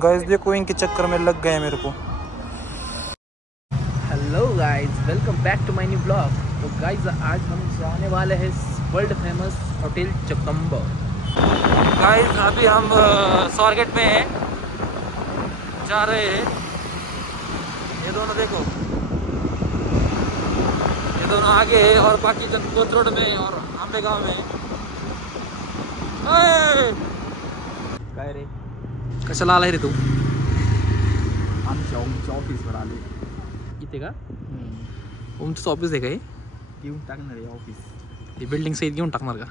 Guys देखो इनके चक्कर में लग गए मेरे को। Hello guys, welcome back to my new blog. तो गाइस आज हम जाने वाले हैं वर्ल्ड फेमस होटल चकम्बर। गाइस अभी हम स्वारगेट में हैं, जा रहे हैं। ये दोनों देखो, ये दोनों आगे है और बाकी कोच रोड में और आंबे गांव में। काय रे कशाला आलाय रे तू? आमच्या ऑफिसवर आले. इथे का? तुमचं ऑफिस आहे का? घेऊन टाकणार आहे ऑफिस. ही बिल्डिंग सहित घेऊन टाकणार का?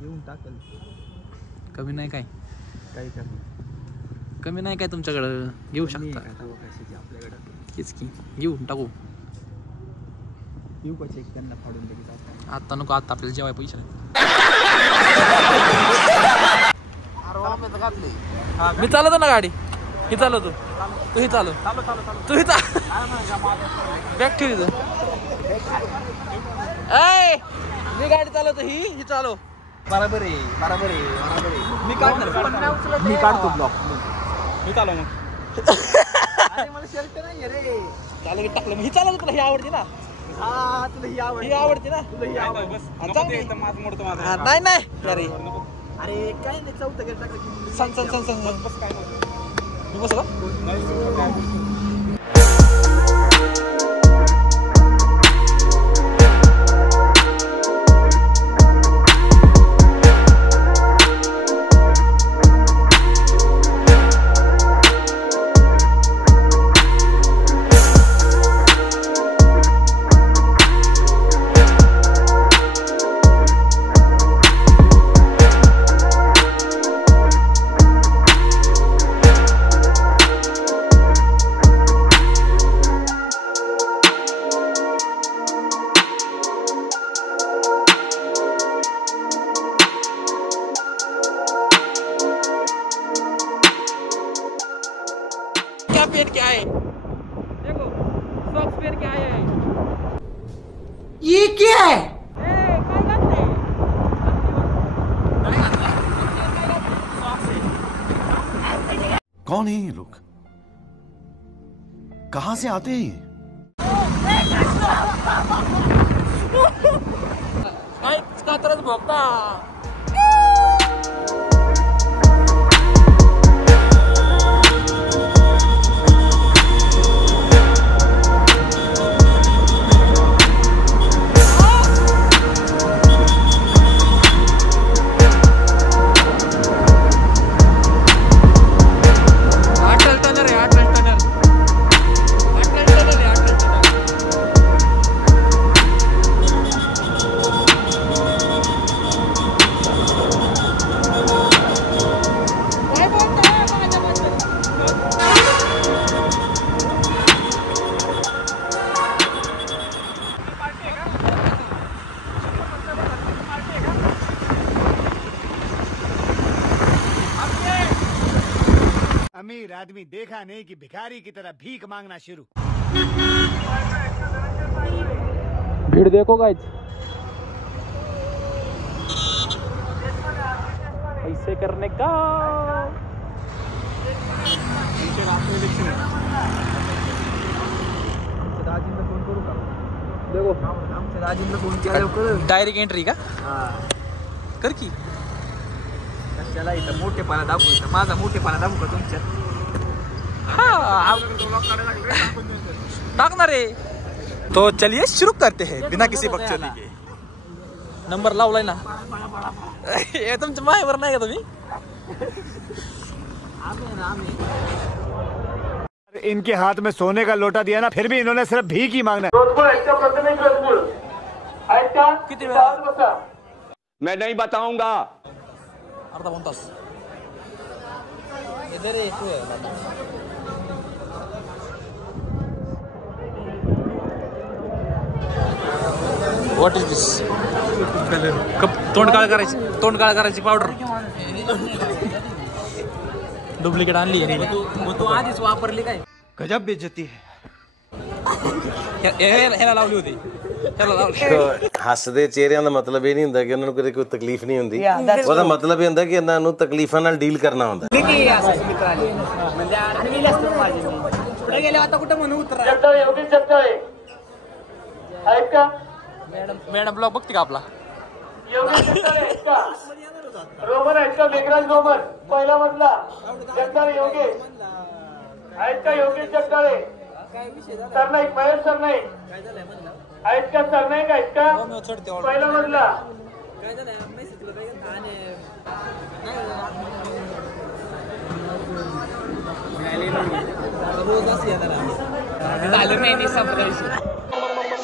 घेऊन टाकल. कमी नाही काय? काही करणार कमी नाही काय तुमच्याकडं? घेऊ शकता आपल्याकडं. तेच की घेऊन टाकू. येऊ का चेक त्यांना फाडून लगेच आता नको, आता आपल्याला जेवाय पैसे नाही. मी चालवतो ना गाडी, ही चालवतो, तू ही चालव, तू ही बॅग ठेव इथं. ए मी गाडी चालवतो, ही चालव. बरोबर आहे, बरोबर आहे, बरोबर आहे. मी काढतो ब्लॉक. मी चालव मग. अरे मला शर्ट नाही रे. चालव की टाकलं, ही चालव. तुला ही आवडते ना? हा तुला ही आवडते. ही आवडते ना? तुला ही आवडते. नाही नाही अरे अरे काय नाही, चौथं गेट टाकायची. सांग मी बस का? क्या पहन के आए? देखो सॉक्स पहन के आए हैं। ये क्या है? कौन है ये लोग? कहां से आते हैं ये? इसका तरस भोगता। अमीर आदमी देखा नहीं कि भिखारी की तरह भीख मांगना शुरू। भीड़ देखो गाइस, ऐसे करने का। फोन करू का? देखो आमच्या दाजींना फोन केला लवकर. डायरेक्ट एंट्री का? हा कर की. कशाला इथं मोठेपणा दाखवू. इथं माझा मोठेपणा दाखवू का तुमच्यात? टाकना रे. तो चलिए शुरू करते हैं बिना किसी बकचोदी के. नंबर लावलाय ना. हे तुमच्या माहेवर नाही का तुम्ही? इनके हाथ में सोने का लोटा दिया ना, फिर भी इन्होंने सिर्फ भीख ही मांगना किती वेळा? मैं नहीं बताऊंगा. अर्धा पाऊण तास. व्हॉट इज दिस? तोंड काळ करायची पावडर. डुप्लिकेट आणली. तू आधीच वापरली काय? गजब बेइज्जती है. ह्याला लावली होती. ਹੱਸਦੇ ਚਿਹਰਿਆਂ ਦਾ ਮਤਲਬ ਇਹ ਨਹੀਂ ਹੁੰਦਾ ਕਿ ਉਹਨਾਂ ਨੂੰ ਕੋਈ ਤਕਲੀਫ ਨਹੀਂ ਹੁੰਦੀ। ਉਹਦਾ ਮਤਲਬ ਇਹ ਹੁੰਦਾ ਕਿ ਇਹਨਾਂ ਨੂੰ ਤਕਲੀਫਾਂ ਨਾਲ ਡੀਲ ਕਰਨਾ ਹੁੰਦਾ। मॅडम ब्लॉग बघते का आपला? रोमन आहेत का? मेघराज रोमन पहिला मधला जगदाळे योगेश आहेत का? योगेश जगदाळे सरनाईक महेश सरनाईक आहेत का? सरनाईक आहेत का? पहिला मधला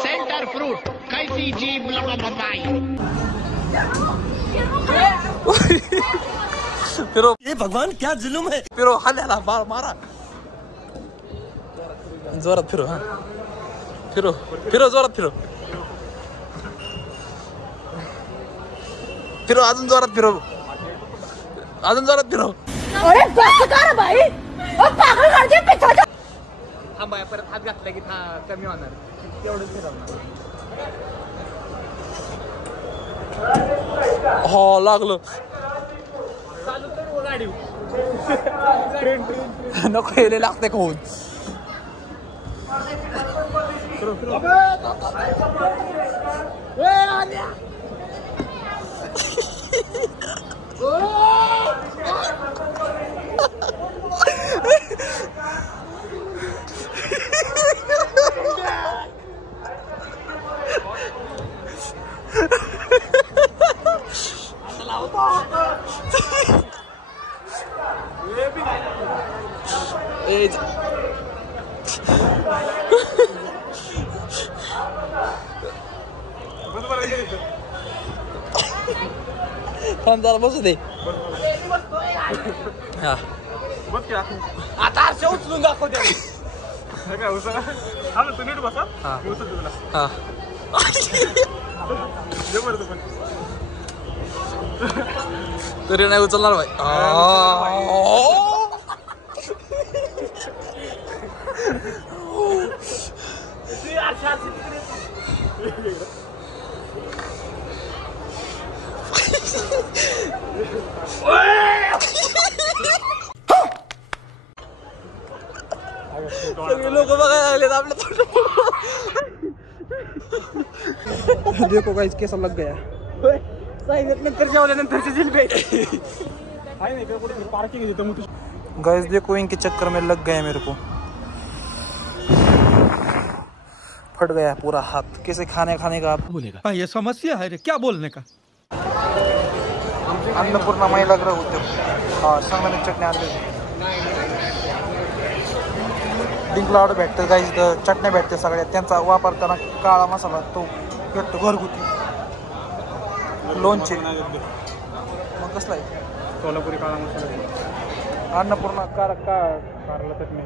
सेंटर फ्रूट कैसी जीभ लपलपाई। फिरो ये भगवान क्या जुल्म है। फिरो हल्ला मारा जोरात फिरो. हा फिरो फिरो जोरात फिरो फिरो अजून जोरात फिरो अजून जोरात फिरो. अरे कर भाई पागल करते पिछा हा बाया परत हात घातला की हा कमी होणार तेवढंच फिरवणार. हो लागलो चालू कर गाडी नको हेले लागते खाऊन. जरा बसू दे. हा आता असे उचलून दाखवते. तू नीट बसा. हा तरी नाही उचलणार भाई. सगळे लोक बघायला लागलेत आपल्या तोंड. देखो गाइस कैसा लग गया. नंतर जेवल्यानंतरची जिलबी गाइस देखो इनके चक्कर में लग गया मेरे को. फट गया पूरा हाथ. कैसे खाने का आप बोलेगा ये समस्या है रे, क्या बोलने का। अन्नपूर्णा महिला गृह उद्योग. हा संगणक चटणी आणली. डिंक लाडू भेटते गाईज. चटण्या भेटते सगळ्या. त्यांचा वापरताना काळा मसाला तो भेटतो घरगुती. लोणचे मग कसला आहे सोलापुरी काळा मसाला. अन्नपूर्णा कारला चटणी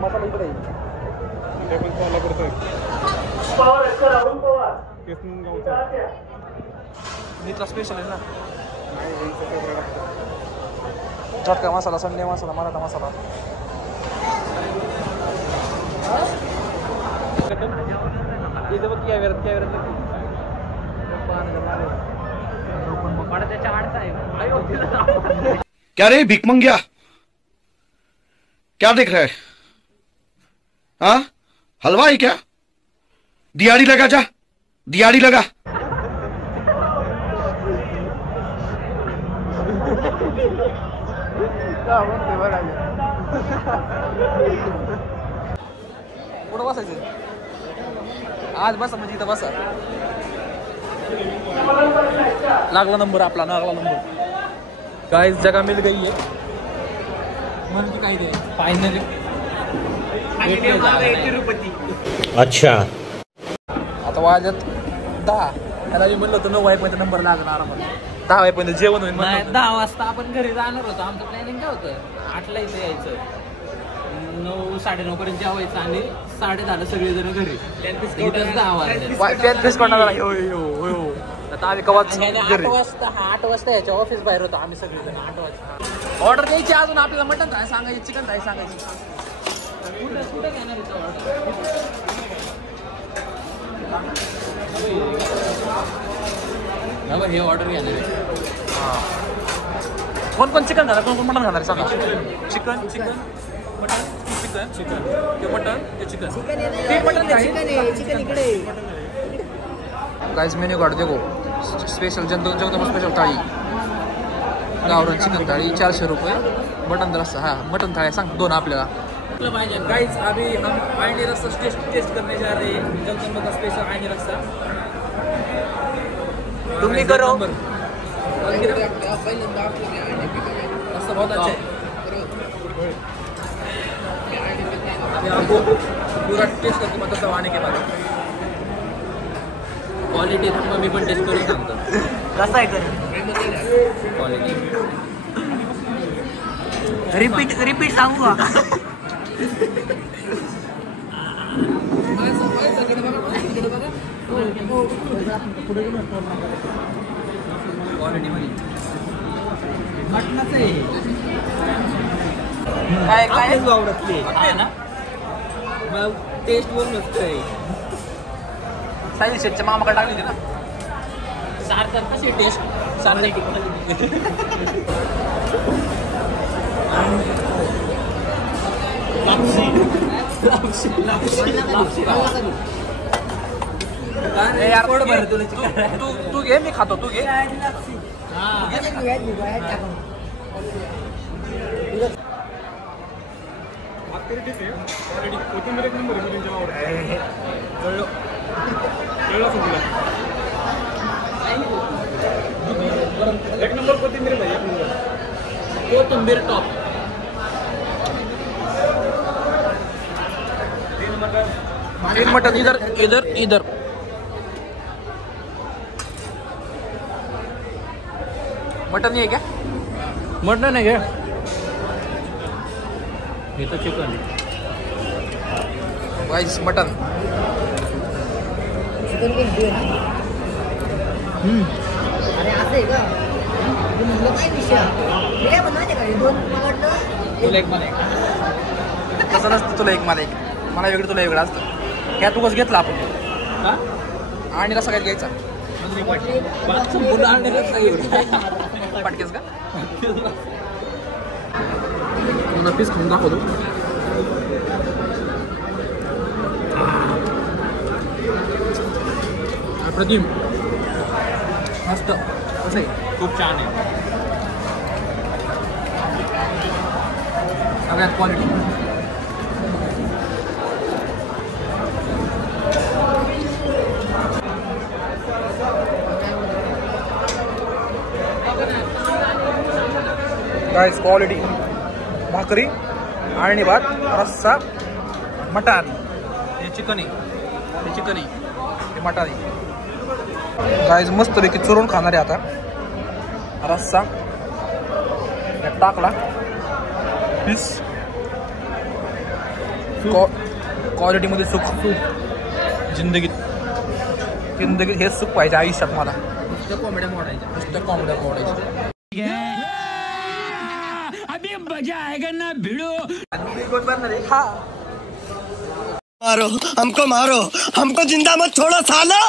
मसाला इकडे आहे. नीटला स्पेशल आहे ना. झटका मसाला, संडे मसाला, मराठा मसाला. क्या रे भिकमंगिया, क्या देख रहा है? हाँ हलवा है क्या? दिहाड़ी लगा जा, दिहाड़ी लगा. कुठं बसायचं आज? बसा म्हणजे इथं बसा. लागला नंबर आपला. लागला नंबर. गाइस जगह मिल गई है. म्हणजे काय ते फायनली अच्छा आता वाजत 10. त्याला मी म्हणलं होतं 9 वाजेपर्यंत नंबर लागणार आम्हाला. 10 वाजेपर्यंत जेवण होईल. 10 वाजता आपण घरी जाणार होतो. आमचं प्लॅनिंग काय होतं 8ला इथे यायचं, 9 साडेनऊ पर्यंत जेवायचं आणि 10:30 सगळेजण घरी. 10 आता आम्ही कवाच 8 वाजता याच्या ऑफिस बाहेर होतो आम्ही सगळेजण. 8 वाजता ऑर्डर द्यायची. अजून आपल्याला मटन थाळी सांगायची, चिकन थाळी सांगायची. कुठे घेणार हे ऑर्डर घेणार आहे. कोण कोण चिकन खाणार, कोण कोण मटन खाणार सांगा. Chicken chicken mutton chicken chicken ते मटन ते चिकन ते मटन चिकन इकडे. गाइस मेन्यू कार्ड देखो. स्पेशल जगदंबा स्पेशल थाळी, गावरान चिकन थाळी 400 रुपये. मटन रस्सा, हाँ मटन थाळी सांग 2 आपल्याला. गाइस अभी हम आईनी रस्सा टेस्ट करने जा रहे हैं. जगदंबा का स्पेशल आईनी रस्सा. तुम भी करो. रस्सा बहुत अच्छा है. अभी आपको पूरा टेस्ट करके मतलब आने के बाद क्वालिटी मी पण टेस्ट करून सांगतो. कसा आहे कर क्वालिटी. रिपीट सांगू का? क्वालिटी मध्ये मटणाचं आहे. काय काय आवडतले ना मग टेस्ट वर नसतंय. साई शेटच्या मामाकडे टाकली होती ना. सार तर कशी टेस्ट सार नाही यार. तू घे मी खातो. तू घे. एक नंबर कोथिंबीर भाई, एक नंबर कोथिंबीर टॉप. तीन मटन इधर इधर इधर. मटन नहीं है क्या? मटन आहे का? हे तर चिकन. Guys mutton. अरे असं आहे का? म्हणलं काय विषय काय बनवायचे का? 2 पकडलं. तुला एक मला एक. तसं नसतं. तुला एक मला एक. मला वेगळं तुला वेगळं असतं. ह्या तू कसं घेतला आपण आणि रस्सा काय घ्यायचा. पाटकेस का मला पीस खाऊन दाखवतो. अप्रतिम मस्त. कसं आहे? खूप छान आहे. सगळ्यात क्वालिटी. Guys quality. भाकरी आणि भात, रस्सा, मटण. हे चिकन आहे, हे चिकन आहे, हे मटण आहे. गाइस मस्तपैकी चुरून खाणार आहे आता. रस्सा टाकला पीस. क्वालिटी मध्ये सुख. जिंदगीत हेच सुख पाहिजे आयुष्यात मला. नुसतं कॉमेड्या मोडायच्या. अभी मजा आएगा ना भिड़ो. कोण बनणार आहे? हा मारो हमको जिंदा मत छोड़ो सालो.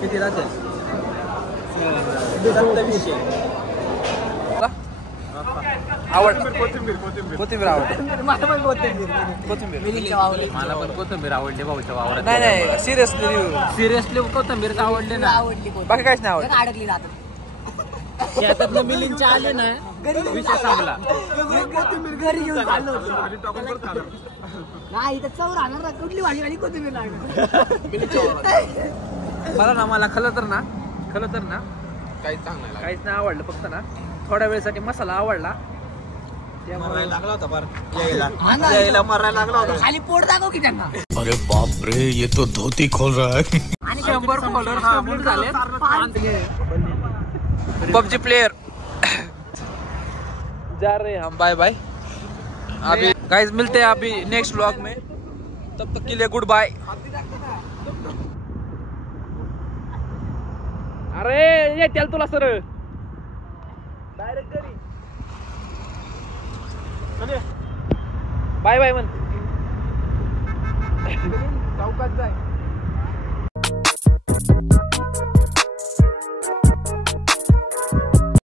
किती राहते? आवड कोथिंबीर आवडते. मला पण कोथिंबीर आवडली भाऊच्या वावरात. नाही सिरियसली कोथिंबीर आवडले ना. बाकी काहीच नाही आवडत. अडकली जातात. शेतातलं मिलिंगचे आले ना विषय सांगला. घरी घेऊन चाललो नाही तर चव राहणार ना. कुठली भाजी आणि कोथिंबीर लागणार. मला खलं तर ना काहीच नाही आवडलं. फक्त ना थोड्या वेळेसाठी मसाला आवडला. लागला होता यायला मरायला लागला होता. खाली पोट दाखव की त्यांना. अरे बाप रे, ये तो धोती खोल रहा है. आणि 100 फॉलोअर्स कंप्लीट झाले. पबजी प्लेयर जा रहे हैं हम. Bye bye. अभी गाइस मिलते हैं अभी नेक्स्ट व्लॉग में. तब तक के लिए गुड बाय. अरे ये चल तुला सर डायरेक्ट घरी. बाय बाय म्हण. चौकात जाय.